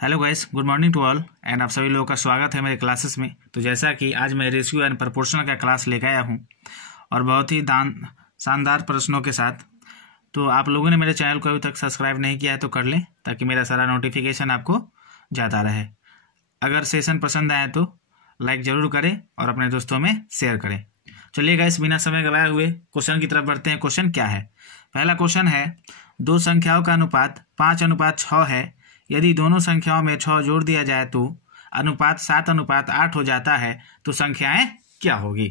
Hello guys, good morning to all and आप सभी लोगों का स्वागत है मेरे क्लासेस में। तो जैसा कि आज मैं रेशियो एंड प्रोपोर्शनल का क्लास लेकर आया हूं और बहुत ही शानदार प्रश्नों के साथ। तो आप लोगों ने मेरे चैनल को अभी तक सब्सक्राइब नहीं किया है तो कर लें, ताकि मेरा सारा नोटिफिकेशन आपको जाता रहे। अगर सेशन पसंद आए तो लाइक ज़रूर करें और अपने दोस्तों में शेयर करें। चलिए गाइस, बिना समय गवाए हुए क्वेश्चन की तरफ बढ़ते हैं। क्वेश्चन क्या है? पहला क्वेश्चन है, दो संख्याओं का अनुपात 5:6 है। यदि दोनों संख्याओं में 6 जोड़ दिया जाए तो अनुपात 7:8 हो जाता है, तो संख्याएं क्या होगी?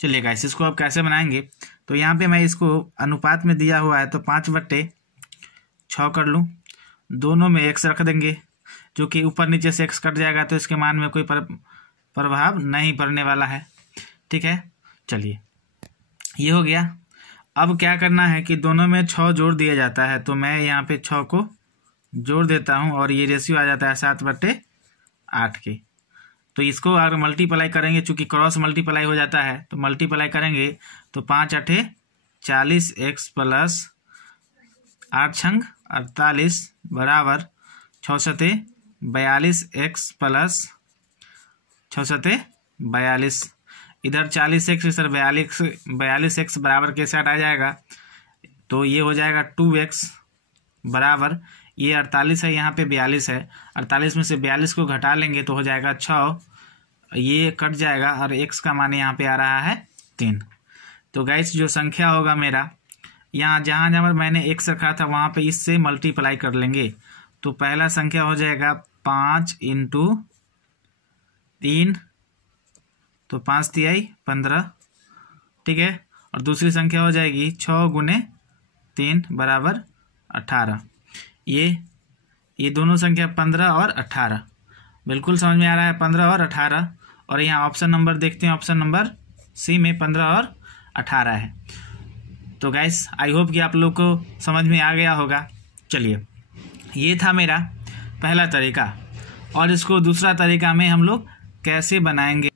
चलिए गाइस, इसको अब कैसे बनाएंगे? तो यहाँ पे मैं इसको अनुपात में दिया हुआ है तो 5/6 कर लूँ। दोनों में x रख देंगे, जो कि ऊपर नीचे से x कट जाएगा तो इसके मान में कोई प्रभाव नहीं पड़ने वाला है। ठीक है, चलिए ये हो गया। अब क्या करना है कि दोनों में 6 जोड़ दिया जाता है, तो मैं यहाँ पे 6 को जोड़ देता हूँ और ये रेशियो आ जाता है 7/8 के। तो इसको अगर मल्टीप्लाई करेंगे, चूंकि क्रॉस मल्टीप्लाई हो जाता है, तो मल्टीप्लाई करेंगे तो 5×8 40 x प्लस 8×6 48 बराबर 6×7 42 x प्लस 6×7 42। इधर 40x इधर 42 x बराबर के साथ आ जाएगा, तो ये हो जाएगा 2x बराबर, ये 48 है, यहाँ पे 42 है। 48 में से 42 को घटा लेंगे तो हो जाएगा 6, ये कट जाएगा और x का मान यहाँ पे आ रहा है 3। तो गाइस, जो संख्या होगा मेरा, यहाँ जहाँ जहाँ मैंने x रखा था वहाँ पे इससे मल्टीप्लाई कर लेंगे। तो पहला संख्या हो जाएगा 5 × 3, तो 5 × 15, ठीक है। और दूसरी संख्या हो जाएगी 6 × 3 बराबर 18। ये दोनों संख्या 15 और 18 बिल्कुल समझ में आ रहा है, 15 और 18। और यहाँ ऑप्शन नंबर देखते हैं, ऑप्शन नंबर सी में 15 और 18 है। तो गाइस, आई होप कि आप लोग को समझ में आ गया होगा। चलिए, ये था मेरा पहला तरीका, और इसको दूसरा तरीका में हम लोग कैसे बनाएंगे।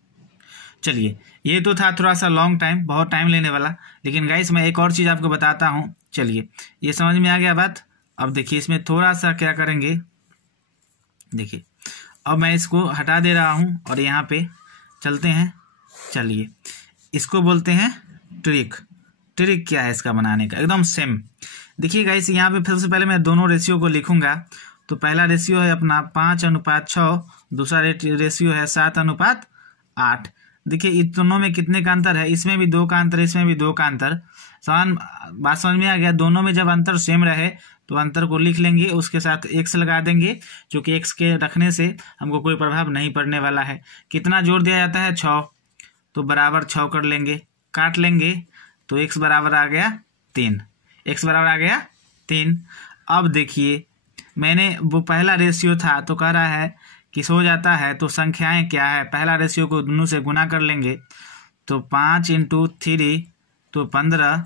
चलिए, ये तो था थोड़ा सा लॉन्ग टाइम, बहुत टाइम लेने वाला, लेकिन गाइस मैं एक और चीज़ आपको बताता हूँ। चलिए, ये समझ में आ गया बात। अब देखिए, इसमें थोड़ा सा क्या करेंगे, देखिए अब मैं इसको हटा दे रहा हूँ और यहाँ पे चलते हैं। चलिए, इसको बोलते हैं ट्रिक। ट्रिक क्या है इसका बनाने का? एकदम सेम। देखिए गाइस, यहाँ पे सबसे पहले मैं दोनों रेशियो को लिखूंगा। तो पहला रेशियो है अपना 5:6, दूसरा रेशियो है 7:8। देखिए, इन दोनों में कितने का अंतर है? इसमें भी 2 का अंतर, इसमें भी 2 का अंतर। समान बात समझ में आ गया। दोनों में जब अंतर सेम रहे तो अंतर को लिख लेंगे, उसके साथ x लगा देंगे, क्योंकि x के रखने से हमको कोई प्रभाव नहीं पड़ने वाला है। कितना जोड़ दिया जाता है? 6, तो बराबर 6 कर लेंगे, काट लेंगे, तो x बराबर आ गया 3। x बराबर आ गया 3। अब देखिए, मैंने वो पहला रेशियो था तो कह रहा है कि हो जाता है, तो संख्याएं क्या है? पहला रेशियो को दोनों से गुना कर लेंगे, तो 5 × 3 तो 15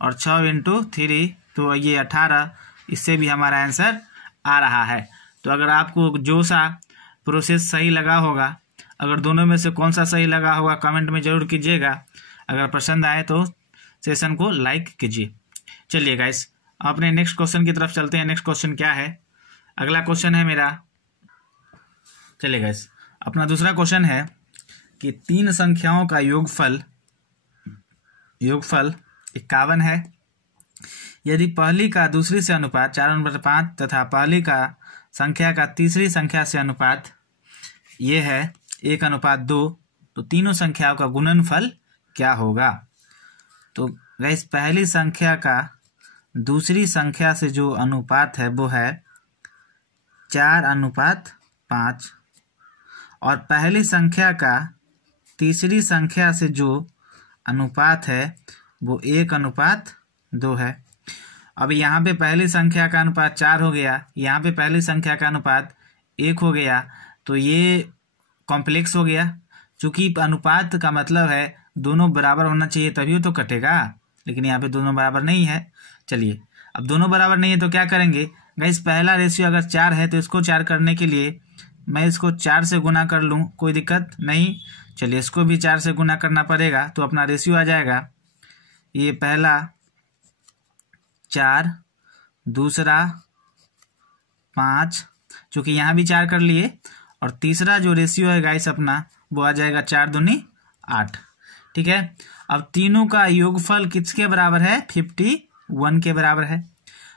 और 6 × 3 तो ये 18। इससे भी हमारा आंसर आ रहा है। तो अगर आपको जो सा प्रोसेस सही लगा होगा, अगर दोनों में से कौन सा सही लगा होगा, कमेंट में ज़रूर कीजिएगा। अगर पसंद आए तो सेशन को लाइक कीजिए। चलिए गाइस, अपने नेक्स्ट क्वेश्चन की तरफ चलते हैं। नेक्स्ट क्वेश्चन क्या है? अगला क्वेश्चन है मेरा, चलिए गाइस, अपना दूसरा क्वेश्चन है कि 3 संख्याओं का योगफल 51 है। यदि पहली का दूसरी से अनुपात 4/5 तथा पहली का संख्या का तीसरी संख्या से अनुपात ये है 1:2, तो तीनों संख्याओं का गुणनफल क्या होगा? तो गाइस, पहली संख्या का दूसरी संख्या से जो अनुपात है वो है 4:5, और पहली संख्या का तीसरी संख्या से जो अनुपात है वो 1:2 है। अब यहाँ पे पहली संख्या का अनुपात 4 हो गया, यहाँ पे पहली संख्या का अनुपात 1 हो गया, तो ये कॉम्प्लेक्स हो गया। चूंकि अनुपात का मतलब है दोनों बराबर होना चाहिए तभी तो कटेगा, लेकिन यहाँ पे दोनों बराबर नहीं है। चलिए, अब दोनों बराबर नहीं है तो क्या करेंगे गाइस? पहला रेशियो अगर 4 है तो इसको 4 करने के लिए मैं इसको 4 से गुना कर लूँ, कोई दिक्कत नहीं। चलिए, इसको भी 4 से गुना करना पड़ेगा, तो अपना रेशियो आ जाएगा, ये पहला 4, दूसरा 5 क्योंकि यहाँ भी 4 कर लिए, और तीसरा जो रेशियो है गाइस अपना वो आ जाएगा 4 दूनी 8। ठीक है, अब तीनों का योगफल किसके बराबर है? 51 के बराबर है।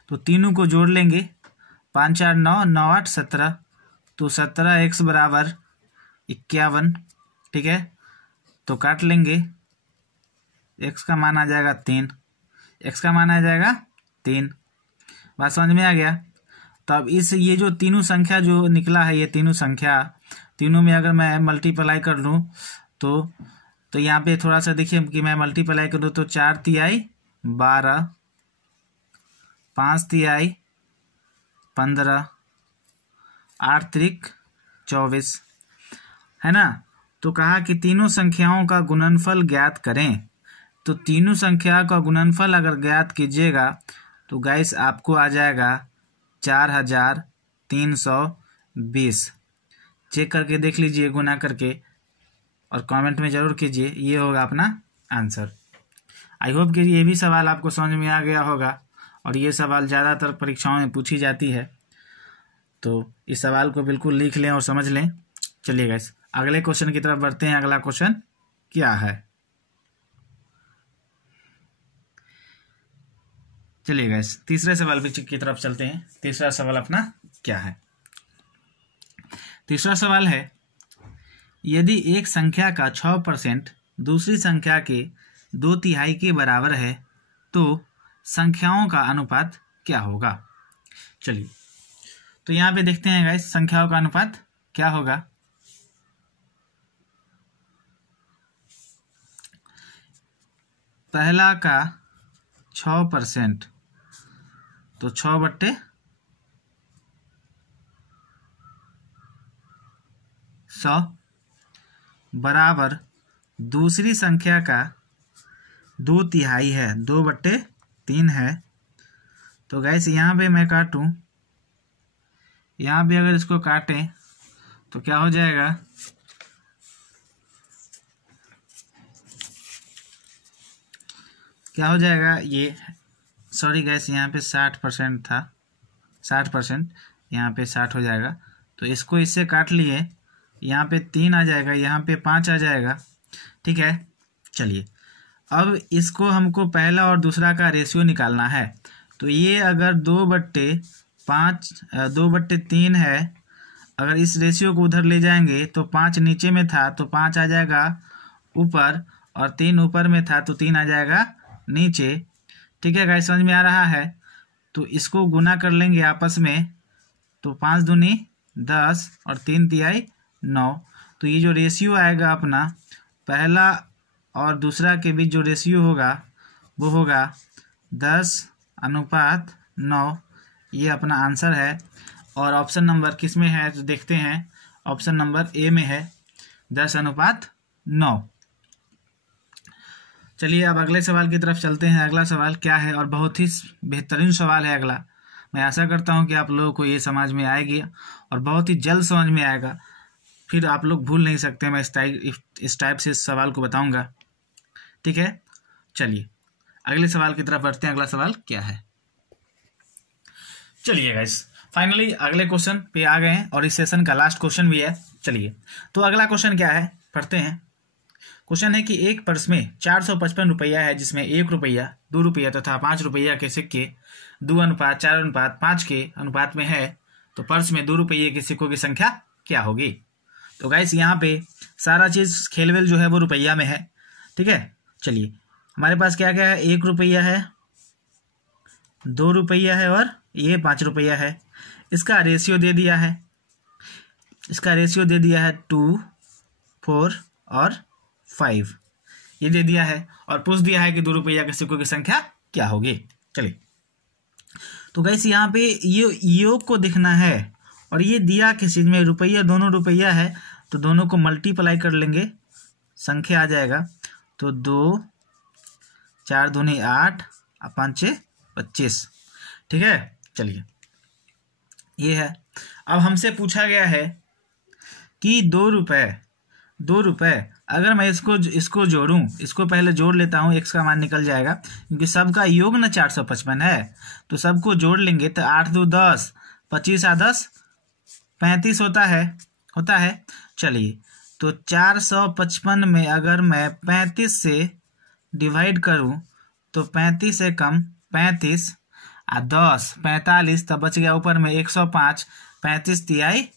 तो तीनों को जोड़ लेंगे, 5 4 9, 9 8 17, तो 17x बराबर 51। ठीक है, तो काट लेंगे, x का मान आ जाएगा 3, x का मान आ जाएगा 3। बात समझ में आ गया? तो अब ये जो तीनों संख्या जो निकला है, ये तीनों संख्या, तीनों में अगर मैं मल्टीप्लाई कर लूँ तो यहाँ पे थोड़ा सा देखिए कि मैं मल्टीप्लाई करूँ तो 4 तिहाई 12, 5 तिहाई 15, 8 त्रिक 24, है ना। तो कहा कि तीनों संख्याओं का गुणनफल ज्ञात करें। तो तीनों संख्या का गुणनफल अगर ज्ञात कीजिएगा तो गाइस आपको आ जाएगा 4320। चेक करके देख लीजिए गुना करके, और कमेंट में ज़रूर कीजिए। ये होगा अपना आंसर। आई होप कि ये भी सवाल आपको समझ में आ गया होगा, और ये सवाल ज़्यादातर परीक्षाओं में पूछी जाती है, तो इस सवाल को बिल्कुल लिख लें और समझ लें। चलिए गाइस अगले क्वेश्चन की तरफ बढ़ते हैं। अगला क्वेश्चन क्या है? चलिए गाइस तीसरे सवाल की तरफ चलते हैं। तीसरा सवाल अपना क्या है? तीसरा सवाल है, यदि एक संख्या का 6% दूसरी संख्या के 2/3 के बराबर है तो संख्याओं का अनुपात क्या होगा? चलिए तो यहाँ पे देखते हैं गाइस संख्याओं का अनुपात क्या होगा। पहला का 6%, तो 6/100 बराबर दूसरी संख्या का 2/3 है, 2/3 है। तो गैस यहाँ पे मैं काटूं, यहाँ पे अगर इसको काटें तो क्या हो जाएगा? क्या हो जाएगा ये? सॉरी गैस, यहाँ पे 60% था, 60%, यहाँ पे 60 हो जाएगा। तो इसको इससे काट लिए, यहाँ पे 3 आ जाएगा, यहाँ पे 5 आ जाएगा। ठीक है, चलिए अब इसको हमको पहला और दूसरा का रेशियो निकालना है। तो ये अगर 2/3 है, अगर इस रेशियो को उधर ले जाएंगे तो 5 नीचे में था तो 5 आ जाएगा ऊपर, और 3 ऊपर में था तो 3 आ जाएगा नीचे। ठीक है गाइस, समझ में आ रहा है? तो इसको गुना कर लेंगे आपस में, तो 5 दूनी 10 और 3 तिहाई 9। तो ये जो रेशियो आएगा अपना पहला और दूसरा के बीच जो रेशियो होगा वो होगा 10:9। ये अपना आंसर है। और ऑप्शन नंबर किस में है तो देखते हैं। ऑप्शन नंबर ए में है 10:9। चलिए अब अगले सवाल की तरफ चलते हैं। अगला सवाल क्या है, और बहुत ही बेहतरीन सवाल है अगला। मैं आशा करता हूं कि आप लोगों को ये समझ में आएगी और बहुत ही जल्द समझ में आएगा, फिर आप लोग भूल नहीं सकते। मैं इस टाइप से इस सवाल को बताऊंगा। ठीक है, चलिए अगले सवाल की तरफ बढ़ते हैं। अगला सवाल क्या है? चलिए गाइस फाइनली अगले क्वेश्चन पे आ गए हैं, और इस सेशन का लास्ट क्वेश्चन भी है। चलिए तो अगला क्वेश्चन क्या है पढ़ते हैं। क्वेश्चन है कि एक पर्स में 455 रुपया है, जिसमें 1 रुपया, 2 रुपया तथा 5 रुपया के सिक्के 2:4:5 के अनुपात में है। तो पर्स में 2 रुपये के सिक्कों की संख्या क्या होगी? तो गाइस यहाँ पे सारा चीज खेलवेल जो है वो रुपया में है। ठीक है, चलिए हमारे पास क्या क्या है? 1 रुपया है, 2 रुपया है, और ये 5 रुपया है। इसका रेशियो दे दिया है, 2, 4 और 5 ये दे दिया है, और पूछ दिया है कि 2 रुपया के सिक्कों की संख्या क्या होगी। चलिए तो गाइस यहाँ पे ये योग को देखना है, और ये दिया किस चीज में? रुपया, दोनों रुपया है तो दोनों को मल्टीप्लाई कर लेंगे, संख्या आ जाएगा। तो 2 4 दूनी 8 और 5 25। ठीक है, चलिए ये है। अब हमसे पूछा गया है कि 2 रुपए अगर मैं इसको जोड़ूं, इसको पहले जोड़ लेता हूं, x का मान निकल जाएगा क्योंकि सबका योग ना 455 है। तो सबको जोड़ लेंगे तो 8 2 10, 25 आ 10 35 होता है। चलिए, तो 455 में अगर मैं 35 से डिवाइड करूं तो 35 से कम 35 आ 10 45, तब बच गया ऊपर में 105। 35 तिहाई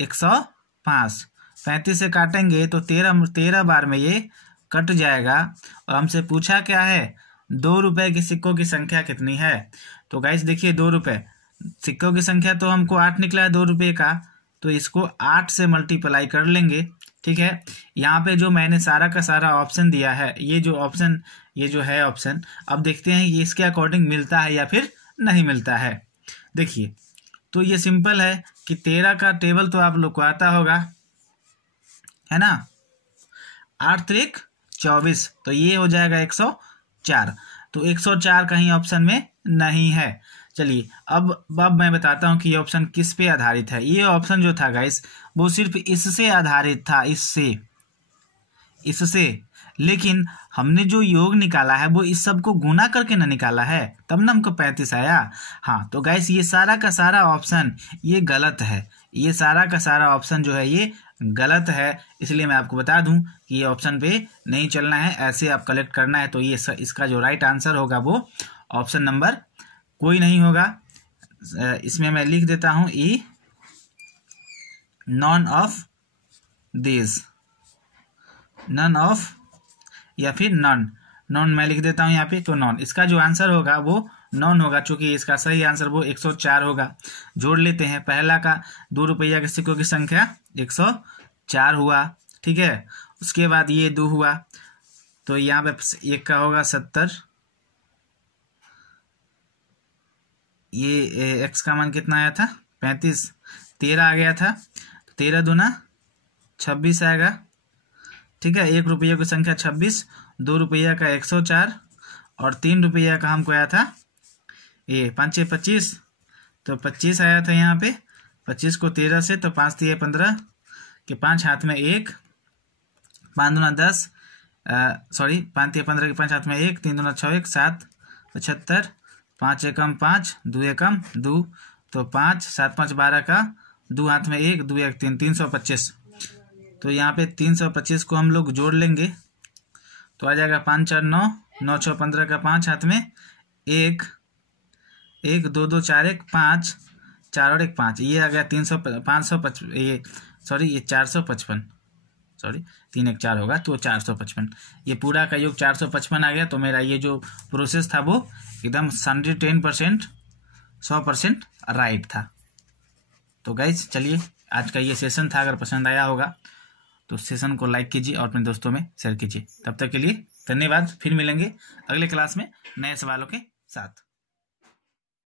105, 35 से काटेंगे तो 13 बार में ये कट जाएगा। और हमसे पूछा क्या है, 2 रुपए के सिक्कों की संख्या कितनी है। तो गाइस देखिए, 2 रुपए सिक्कों की संख्या तो हमको 8 निकला है 2 रुपये का, तो इसको 8 से मल्टीप्लाई कर लेंगे। ठीक है, यहाँ पे जो मैंने सारा का सारा ऑप्शन दिया है, ये जो है ऑप्शन, अब देखते हैं ये इसके अकॉर्डिंग मिलता है या फिर नहीं मिलता है। देखिए, तो ये सिंपल है कि 13 का टेबल तो आप लोग को आता होगा, है ना। 8 त्रिक 24, तो ये हो जाएगा 104। तो 104 कहीं ऑप्शन में नहीं है। चलिए, अब मैं बताता हूँ कि ये ऑप्शन किस पे आधारित है। ये ऑप्शन जो था गाइस, वो सिर्फ इससे आधारित था, इससे। लेकिन हमने जो योग निकाला है वो इस सब को गुना करके ना निकाला है, तब ना हमको 35 आया। हाँ, तो गाइस ये सारा का सारा ऑप्शन ये गलत है। ये सारा का सारा ऑप्शन जो है ये गलत है, इसलिए मैं आपको बता दूं कि ये ऑप्शन पे नहीं चलना है, ऐसे आप कलेक्ट करना है। तो ये इसका जो राइट आंसर होगा वो ऑप्शन नंबर कोई नहीं होगा। इसमें मैं लिख देता हूं E, none of this, none of या फिर नॉन मैं लिख देता हूं यहाँ पे। तो नॉन, इसका जो आंसर होगा वो नॉन होगा, चूंकि इसका सही आंसर वो 104 होगा। जोड़ लेते हैं, पहला का 2 रुपया के सिक्कों की संख्या 104 हुआ। ठीक है, उसके बाद ये 2 हुआ, तो यहाँ पे एक का होगा 70। ये एक्स का मान कितना आया था, 35, 13 आ गया था, 13 दूना 26 आएगा। ठीक है, 1 रुपये की संख्या 26, 2 रुपया का 104 और 3 रुपया का हमको आया था ये 5 25, तो 25 आया था यहाँ पे। 25 को 13 से, तो 5 दिए 15 के 5 हाथ में 1, 5 दूना 10, 5 दिए 15 के 5 हाथ में 1, 3 दूना 6 1 7 75, 5 एकम 5, 2 एकम 2, तो 5 7 5 12 का 2 हाथ में 1, 2 1 3, 325। तो यहाँ पे 325 को हम लोग जोड़ लेंगे तो आ जाएगा 5 4 9, 9 6 15 का 5 हाथ में 1 1 2 2 4 1 5, 4 और 1 5, ये आ गया 555, ये 455, 3 1 4 होगा, तो 455। ये पूरा का योग 455 आ गया। तो मेरा ये जो प्रोसेस था वो एकदम 110%, 100% राइट था। तो गाइज चलिए, आज का ये सेशन था, अगर पसंद आया होगा तो सेशन को लाइक कीजिए और अपने दोस्तों में शेयर कीजिए। तब तक के लिए धन्यवाद। फिर मिलेंगे अगले क्लास में नए सवालों के साथ।